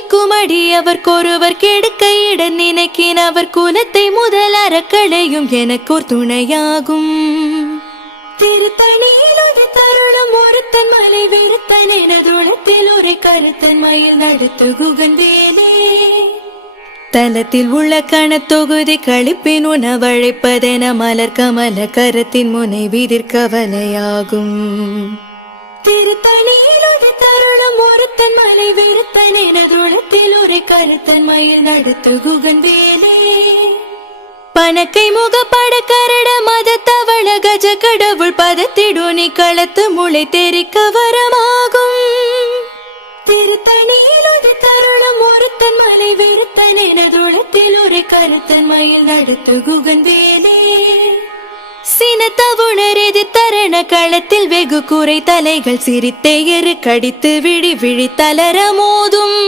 துணிக்குமடி அவர்க்கொருவர் கெடுக்கையிட நினைக்கினவர் குலத்தை முதல் அறக்களையும் எனக்கோர் துணையாகும். திருத்தணியிலொரு தருணம் ஒருத்தன் மலை விருத்தன் எனதுளத்தில் ஒரு கருத்தன் மயில் நடத்து குகன் வேலே. தலத்தில் உள்ள கணத்தொகுதி கழிப்பின் உணவழைப்பதென மலர் கமல கரத்தின் முனை விதிர்கவலையாகும். திருத்தணியிலொரு தருணம் ஒருத்தன் மலை விருத்தன் எனதுளத்தில் ஒரு கருத்தன் மயில் நடத்து குகன் வேலே. பணக்கை முகப்பட கரட மத தவள கஜ கடவுள் பதத்திடுனி களத்து முளை தெரிக்க வரமாகும். திருத்தணியிலொரு தருணம் ஒருத்தன் மலை விருத்தன் எனதுளத்தில் ஒரு கருத்தன் மயில் நடத்து குகன் வேலே. சினத்தவுணர் எதிர்த்தரண களத்தில் வெகு குறை தலைகள் சிரித்தே எரு கடித்து விழி விழி தளர மோதும்.